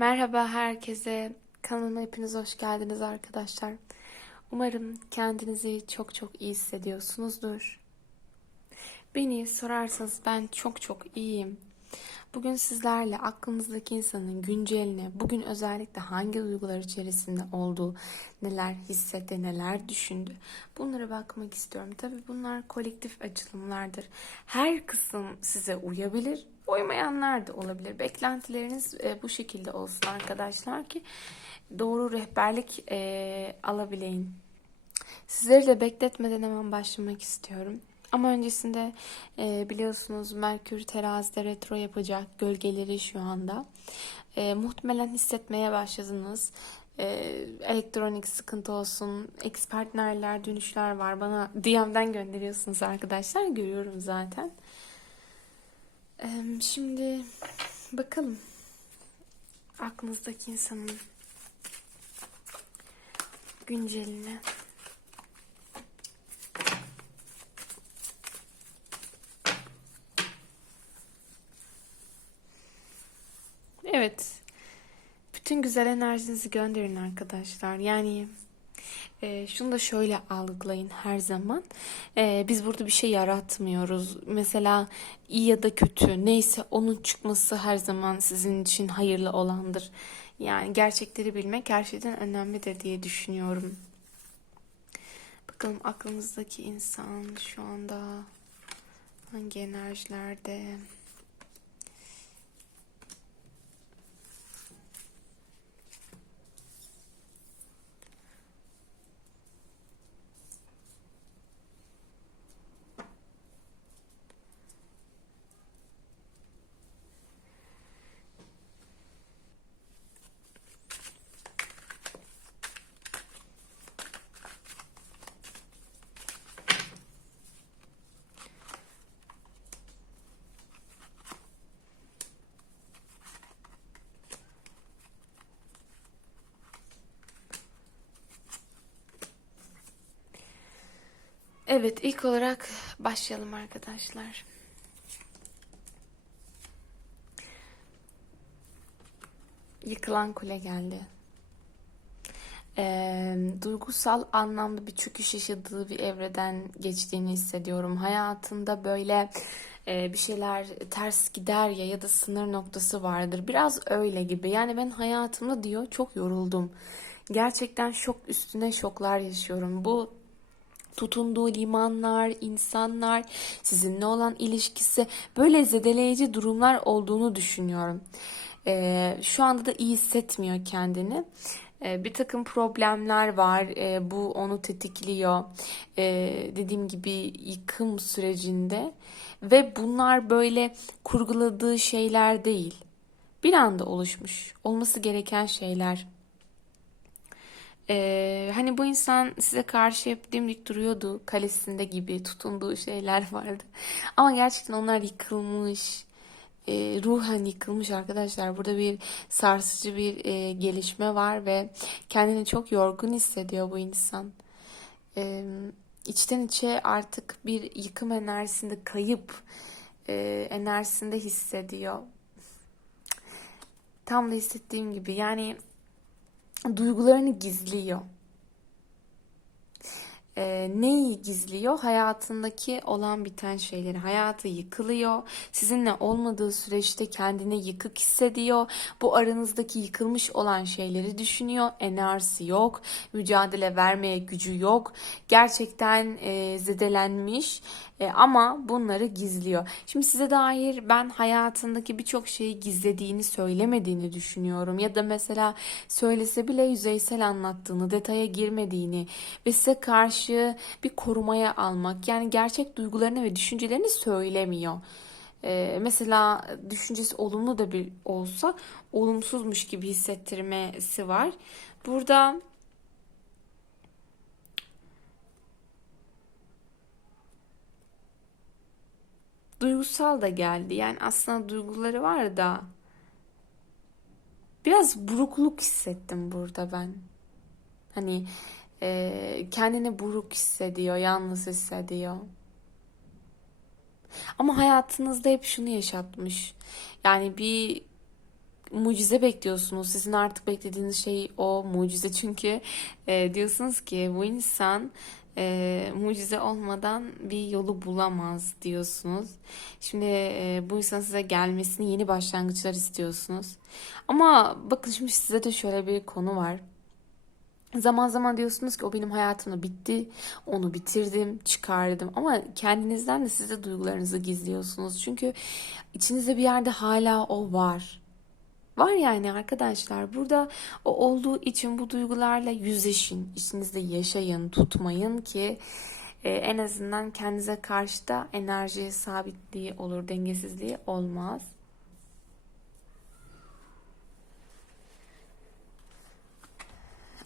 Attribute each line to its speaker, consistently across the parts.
Speaker 1: Merhaba herkese. Kanalıma hepiniz hoş geldiniz arkadaşlar. Umarım kendinizi çok çok iyi hissediyorsunuzdur. Beni sorarsanız ben çok çok iyiyim. Bugün sizlerle aklınızdaki insanın günceline, bugün özellikle hangi duygular içerisinde olduğu, neler hissetti, neler düşündü. Bunlara bakmak istiyorum. Tabii bunlar kolektif açılımlardır. Her kısım size uyabilir, uymayanlar da olabilir. Beklentileriniz e, bu şekilde olsun arkadaşlar ki doğru rehberlik e, alabileyim. Sizleri de bekletmeden hemen başlamak istiyorum. Ama öncesinde e, biliyorsunuz Merkür terazide retro yapacak gölgeleri şu anda. E, muhtemelen hissetmeye başladınız. Elektronik sıkıntı olsun, ex partnerler, dönüşler var. Bana DM'den gönderiyorsunuz arkadaşlar. Görüyorum zaten. Şimdi bakalım aklınızdaki insanın günceline. Evet. Bütün güzel enerjinizi gönderin arkadaşlar. Yani e, şunu da şöyle algılayın her zaman. E, biz burada bir şey yaratmıyoruz. Mesela iyi ya da kötü neyse onun çıkması her zaman sizin için hayırlı olandır. Yani gerçekleri bilmek her şeyden önemlidir diye düşünüyorum. Bakalım aklınızdaki insan şu anda hangi enerjilerde? Evet, ilk olarak başlayalım arkadaşlar. Yıkılan kule geldi. Ee, duygusal anlamda bir çöküş yaşadığı bir evreden geçtiğini hissediyorum. Hayatında böyle e, bir şeyler ters gider ya ya da sınır noktası vardır. Biraz öyle gibi. Yani ben hayatımda diyor çok yoruldum. Gerçekten şok üstüne şoklar yaşıyorum. Bu tutunduğu limanlar, insanlar, sizinle olan ilişkisi böyle zedeleyici durumlar olduğunu düşünüyorum. Ee, şu anda da iyi hissetmiyor kendini. Ee, bir takım problemler var. Ee, bu onu tetikliyor. Dediğim gibi yıkım sürecinde ve bunlar böyle kurguladığı şeyler değil. Bir anda oluşmuş. Olması gereken şeyler. Ee, hani bu insan size karşı hep dimdik duruyordu kalesinde gibi tutunduğu şeyler vardı. Ama gerçekten onlar yıkılmış. E, ruhen yıkılmış arkadaşlar. Burada bir sarsıcı bir e, gelişme var ve kendini çok yorgun hissediyor bu insan. E, içten içe artık bir yıkım enerjisinde kayıp e, enerjisinde hissediyor. Tam da hissettiğim gibi yani duygularını gizliyor. Ee, neyi gizliyor? Hayatındaki olan biten şeyleri. Hayatı yıkılıyor. Sizinle olmadığı süreçte kendini yıkık hissediyor. Bu aranızdaki yıkılmış olan şeyleri düşünüyor. Enerjisi yok. Mücadele vermeye gücü yok. Gerçekten e, zedelenmiş e, ama bunları gizliyor. Şimdi size dair ben hayatındaki birçok şeyi gizlediğini söylemediğini düşünüyorum. Ya da mesela söylese bile yüzeysel anlattığını, detaya girmediğini ve size karşı bir korumaya almak. Yani gerçek duygularını ve düşüncelerini söylemiyor. Ee, mesela düşüncesi olumlu da bir olsa olumsuzmuş gibi hissettirmesi var. Burada duygusal da geldi. Yani aslında duyguları var da biraz burukluk hissettim burada ben. Hani e, kendini buruk hissediyor, yalnız hissediyor. Ama hayatınızda hep şunu yaşatmış. Yani bir mucize bekliyorsunuz. Sizin artık beklediğiniz şey o mucize çünkü e, diyorsunuz ki bu insan e, mucize olmadan bir yolu bulamaz diyorsunuz. Şimdi e, bu insan size gelmesini yeni başlangıçlar istiyorsunuz. Ama bakın şimdi size de şöyle bir konu var. Zaman zaman diyorsunuz ki o benim hayatımda bitti, onu bitirdim, çıkardım. Ama kendinizden de siz duygularınızı gizliyorsunuz. Çünkü içinizde bir yerde hala o var. Var yani arkadaşlar. Burada o olduğu için bu duygularla yüzleşin. İçinizde yaşayın, tutmayın ki e, en azından kendinize karşı da enerji sabitliği olur, dengesizliği olmaz.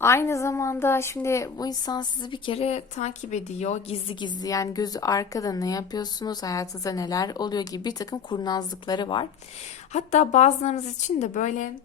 Speaker 1: Aynı zamanda şimdi bu insan sizi bir kere takip ediyor gizli gizli yani gözü arkada ne yapıyorsunuz hayatınızda neler oluyor gibi bir takım kurnazlıkları var. Hatta bazılarınız için de böyle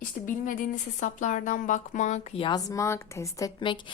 Speaker 1: işte bilmediğiniz hesaplardan bakmak, yazmak, test etmek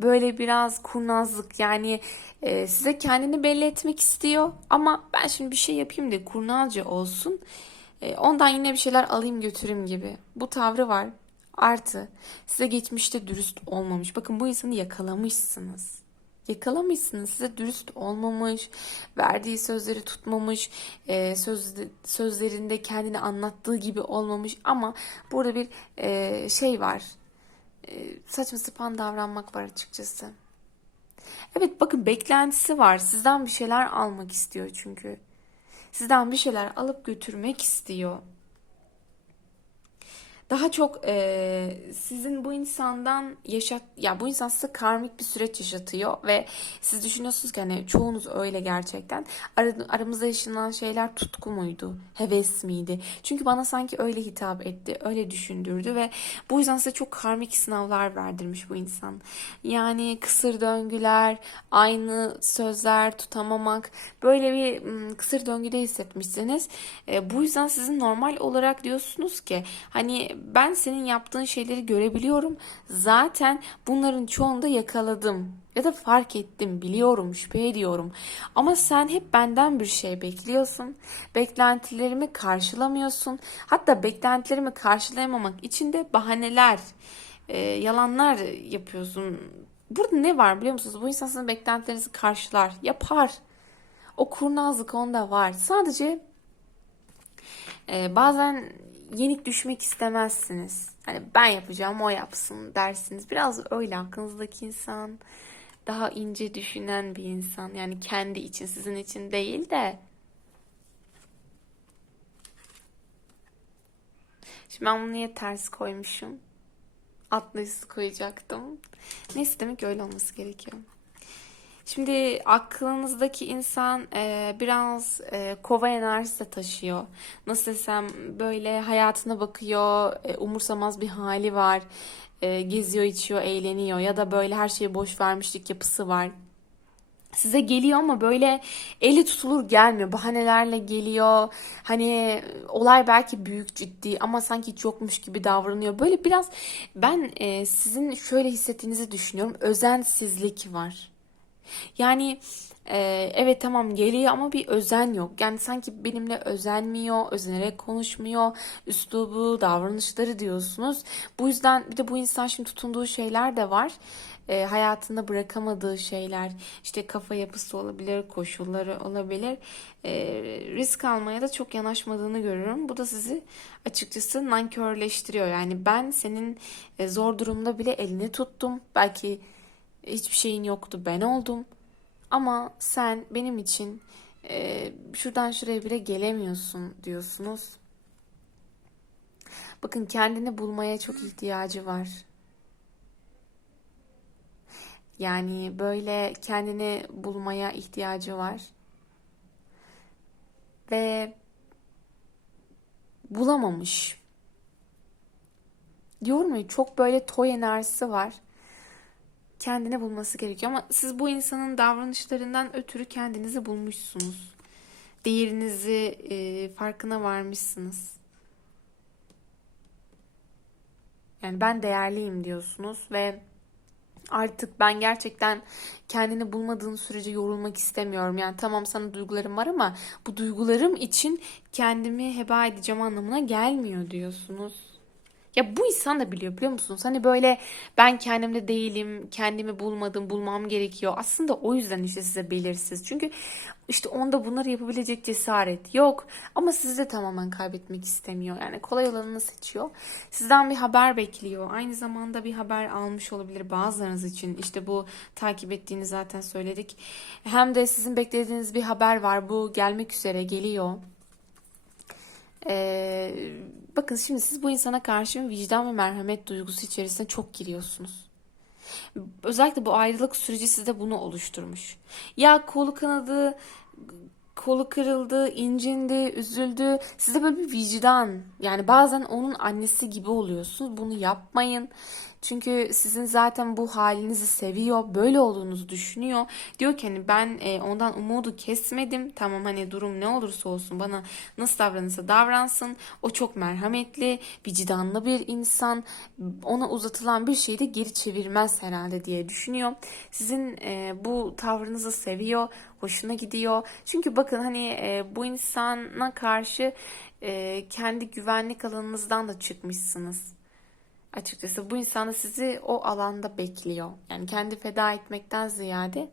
Speaker 1: böyle biraz kurnazlık yani e, size kendini belli etmek istiyor ama ben şimdi bir şey yapayım da kurnazca olsun e, ondan yine bir şeyler alayım götüreyim gibi bu tavrı var. Artı size geçmişte dürüst olmamış. Bakın bu insanı yakalamışsınız. Yakalamışsınız. Size dürüst olmamış, verdiği sözleri tutmamış, e, söz, sözlerinde kendini anlattığı gibi olmamış. Ama burada bir e, şey var. E, saçma sapan davranmak var açıkçası. Evet bakın beklentisi var. Sizden bir şeyler almak istiyor çünkü. Sizden bir şeyler alıp götürmek istiyor daha çok e, sizin bu insandan yaşat ya bu insan size karmik bir süreç yaşatıyor ve siz düşünüyorsunuz ki hani çoğunuz öyle gerçekten. Ar aramızda yaşanan şeyler tutku muydu heves miydi? Çünkü bana sanki öyle hitap etti öyle düşündürdü ve bu yüzden size çok karmik sınavlar verdirmiş bu insan. Yani kısır döngüler aynı sözler tutamamak böyle bir kısır döngüde hissetmişsiniz. E, bu yüzden sizin normal olarak diyorsunuz ki hani ben senin yaptığın şeyleri görebiliyorum. Zaten bunların çoğunu da yakaladım ya da fark ettim, biliyorum, şüphe ediyorum. Ama sen hep benden bir şey bekliyorsun. Beklentilerimi karşılamıyorsun. Hatta beklentilerimi karşılayamamak için de bahaneler, e, yalanlar yapıyorsun. Burada ne var biliyor musunuz? Bu insan sizin beklentilerinizi karşılar, yapar. O kurnazlık onda var. Sadece e, bazen yenik düşmek istemezsiniz. Hani ben yapacağım o yapsın dersiniz. Biraz öyle aklınızdaki insan daha ince düşünen bir insan. Yani kendi için sizin için değil de. Şimdi ben bunu niye ters koymuşum? Atlı koyacaktım. Neyse demek öyle olması gerekiyor. Şimdi aklınızdaki insan e, biraz e, kova enerjisi de taşıyor. Nasıl desem böyle hayatına bakıyor, e, umursamaz bir hali var. E, geziyor, içiyor, eğleniyor ya da böyle her şeye boş vermişlik yapısı var. Size geliyor ama böyle eli tutulur gelmiyor. Bahanelerle geliyor. Hani olay belki büyük ciddi ama sanki hiç yokmuş gibi davranıyor. Böyle biraz ben e, sizin şöyle hissettiğinizi düşünüyorum. Özensizlik var. Yani e, evet tamam geliyor ama bir özen yok. Yani sanki benimle özenmiyor, özenerek konuşmuyor, üslubu, davranışları diyorsunuz. Bu yüzden bir de bu insan şimdi tutunduğu şeyler de var. E, hayatında bırakamadığı şeyler, işte kafa yapısı olabilir, koşulları olabilir. E, risk almaya da çok yanaşmadığını görüyorum. Bu da sizi açıkçası nankörleştiriyor. Yani ben senin e, zor durumda bile elini tuttum. Belki hiçbir şeyin yoktu ben oldum. Ama sen benim için e, şuradan şuraya bile gelemiyorsun diyorsunuz. Bakın kendini bulmaya çok ihtiyacı var. Yani böyle kendini bulmaya ihtiyacı var. Ve bulamamış. Diyorum ya çok böyle toy enerjisi var kendine bulması gerekiyor. Ama siz bu insanın davranışlarından ötürü kendinizi bulmuşsunuz. Değerinizi e, farkına varmışsınız. Yani ben değerliyim diyorsunuz ve Artık ben gerçekten kendini bulmadığın sürece yorulmak istemiyorum. Yani tamam sana duygularım var ama bu duygularım için kendimi heba edeceğim anlamına gelmiyor diyorsunuz. Ya bu insan da biliyor biliyor musunuz? Hani böyle ben kendimde değilim, kendimi bulmadım, bulmam gerekiyor. Aslında o yüzden işte size belirsiz. Çünkü işte onda bunları yapabilecek cesaret yok. Ama sizi de tamamen kaybetmek istemiyor. Yani kolay olanını seçiyor. Sizden bir haber bekliyor. Aynı zamanda bir haber almış olabilir bazılarınız için. İşte bu takip ettiğini zaten söyledik. Hem de sizin beklediğiniz bir haber var. Bu gelmek üzere geliyor. Ee, bakın şimdi siz bu insana karşı vicdan ve merhamet duygusu içerisine çok giriyorsunuz. Özellikle bu ayrılık süreci sizde bunu oluşturmuş. Ya kolu kanadı, kolu kırıldı, incindi, üzüldü. Sizde böyle bir vicdan. Yani bazen onun annesi gibi oluyorsunuz. Bunu yapmayın. Çünkü sizin zaten bu halinizi seviyor. Böyle olduğunuzu düşünüyor. Diyor ki hani ben e, ondan umudu kesmedim. Tamam hani durum ne olursa olsun bana nasıl davranırsa davransın. O çok merhametli, vicdanlı bir insan. Ona uzatılan bir şeyi de geri çevirmez herhalde diye düşünüyor. Sizin e, bu tavrınızı seviyor. Hoşuna gidiyor. Çünkü bakın hani e, bu insana karşı kendi güvenlik alanınızdan da çıkmışsınız. Açıkçası bu insan sizi o alanda bekliyor. Yani kendi feda etmekten ziyade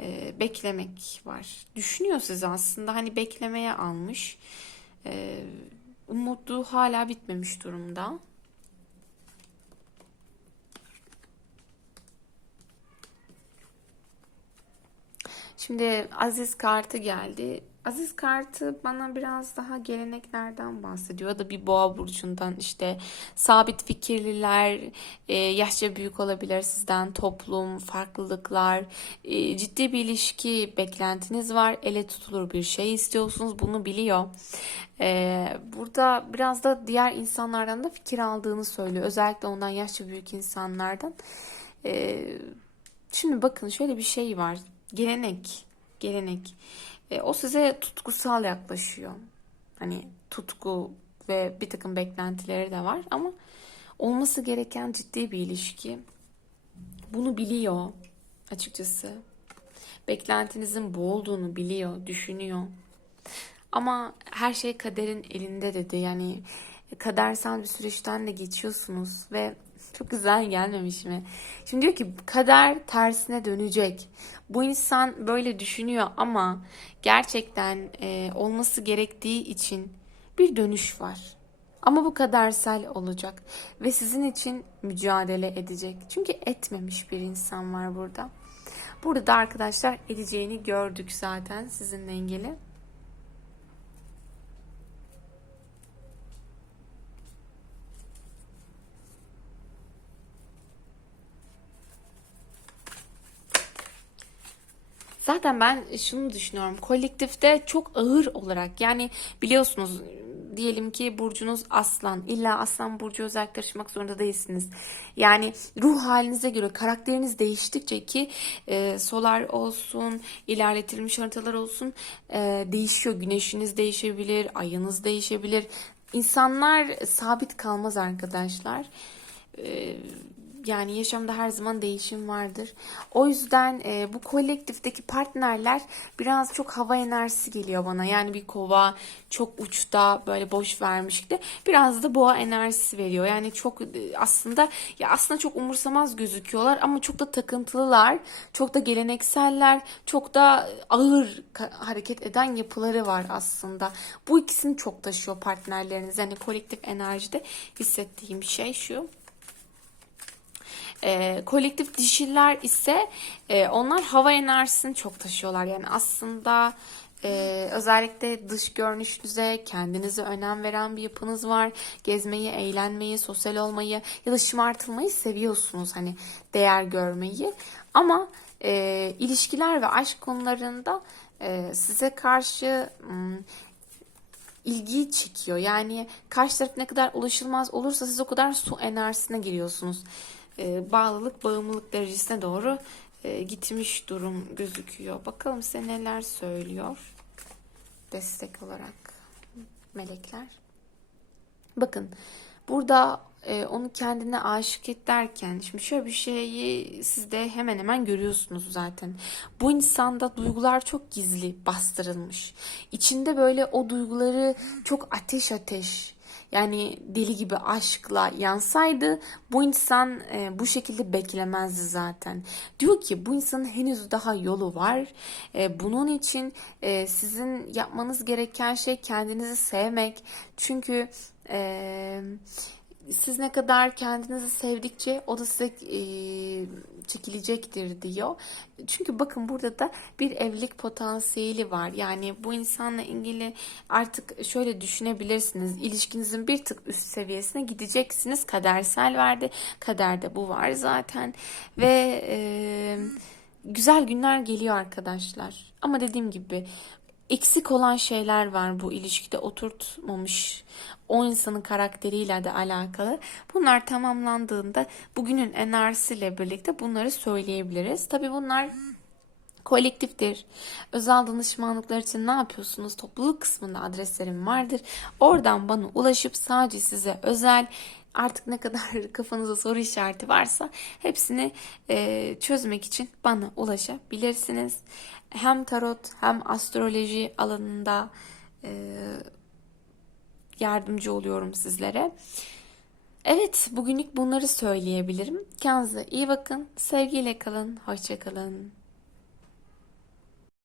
Speaker 1: e, beklemek var. Düşünüyor sizi aslında hani beklemeye almış. E, umudu hala bitmemiş durumda. Şimdi Aziz kartı geldi. Aziz kartı bana biraz daha geleneklerden bahsediyor. Ya da bir boğa burcundan işte sabit fikirliler, e, yaşça büyük olabilir sizden, toplum, farklılıklar, e, ciddi bir ilişki beklentiniz var. Ele tutulur bir şey istiyorsunuz. Bunu biliyor. E, burada biraz da diğer insanlardan da fikir aldığını söylüyor. Özellikle ondan yaşça büyük insanlardan. Şimdi bakın şöyle bir şey var. Gelenek, gelenek. E, o size tutkusal yaklaşıyor. Hani tutku ve bir takım beklentileri de var ama olması gereken ciddi bir ilişki. Bunu biliyor açıkçası. Beklentinizin bu olduğunu biliyor, düşünüyor. Ama her şey kaderin elinde dedi. Yani kadersel bir süreçten de geçiyorsunuz ve çok güzel gelmemiş mi? Şimdi diyor ki kader tersine dönecek. Bu insan böyle düşünüyor ama gerçekten e, olması gerektiği için bir dönüş var. Ama bu kadersel olacak ve sizin için mücadele edecek. Çünkü etmemiş bir insan var burada. Burada da arkadaşlar edeceğini gördük zaten sizinle ilgili. Zaten ben şunu düşünüyorum. Kolektifte çok ağır olarak yani biliyorsunuz diyelim ki burcunuz aslan. İlla aslan burcu özellikle taşımak zorunda değilsiniz. Yani ruh halinize göre karakteriniz değiştikçe ki e, solar olsun, ilerletilmiş haritalar olsun e, değişiyor. Güneşiniz değişebilir, ayınız değişebilir. İnsanlar sabit kalmaz arkadaşlar. E, yani yaşamda her zaman değişim vardır. O yüzden e, bu kolektifteki partnerler biraz çok hava enerjisi geliyor bana. Yani bir kova çok uçta böyle boş vermişti. Biraz da boğa enerjisi veriyor. Yani çok e, aslında ya aslında çok umursamaz gözüküyorlar ama çok da takıntılılar. Çok da gelenekseller. Çok da ağır hareket eden yapıları var aslında. Bu ikisini çok taşıyor partnerleriniz. Yani kolektif enerjide hissettiğim şey şu. E, kolektif dişiler ise e, onlar hava enerjisini çok taşıyorlar. Yani aslında e, özellikle dış görünüşünüze, kendinize önem veren bir yapınız var. Gezmeyi, eğlenmeyi, sosyal olmayı ya da şımartılmayı seviyorsunuz. Hani değer görmeyi. Ama e, ilişkiler ve aşk konularında e, size karşı... Hmm, ilgiyi çekiyor. Yani karşı taraf ne kadar ulaşılmaz olursa siz o kadar su enerjisine giriyorsunuz. E, bağlılık, bağımlılık derecesine doğru e, gitmiş durum gözüküyor. Bakalım size neler söylüyor destek olarak melekler. Bakın burada e, onu kendine aşık et derken şimdi şöyle bir şeyi siz de hemen hemen görüyorsunuz zaten. Bu insanda duygular çok gizli, bastırılmış. İçinde böyle o duyguları çok ateş ateş yani deli gibi aşkla yansaydı bu insan e, bu şekilde beklemezdi zaten. Diyor ki bu insanın henüz daha yolu var. E, bunun için e, sizin yapmanız gereken şey kendinizi sevmek. Çünkü e, siz ne kadar kendinizi sevdikçe o da size e, çekilecektir diyor. Çünkü bakın burada da bir evlilik potansiyeli var. Yani bu insanla ilgili artık şöyle düşünebilirsiniz. İlişkinizin bir tık üst seviyesine gideceksiniz. Kadersel verdi. Kaderde bu var zaten. Ve e, güzel günler geliyor arkadaşlar. Ama dediğim gibi eksik olan şeyler var bu ilişkide oturtmamış o insanın karakteriyle de alakalı. Bunlar tamamlandığında bugünün enerjisiyle birlikte bunları söyleyebiliriz. Tabii bunlar kolektiftir. Özel danışmanlıklar için ne yapıyorsunuz? Topluluk kısmında adreslerim vardır. Oradan bana ulaşıp sadece size özel artık ne kadar kafanızda soru işareti varsa hepsini e, çözmek için bana ulaşabilirsiniz. Hem tarot hem astroloji alanında e, yardımcı oluyorum sizlere. Evet, bugünlük bunları söyleyebilirim. Kendinize iyi bakın. Sevgiyle kalın. Hoşça kalın.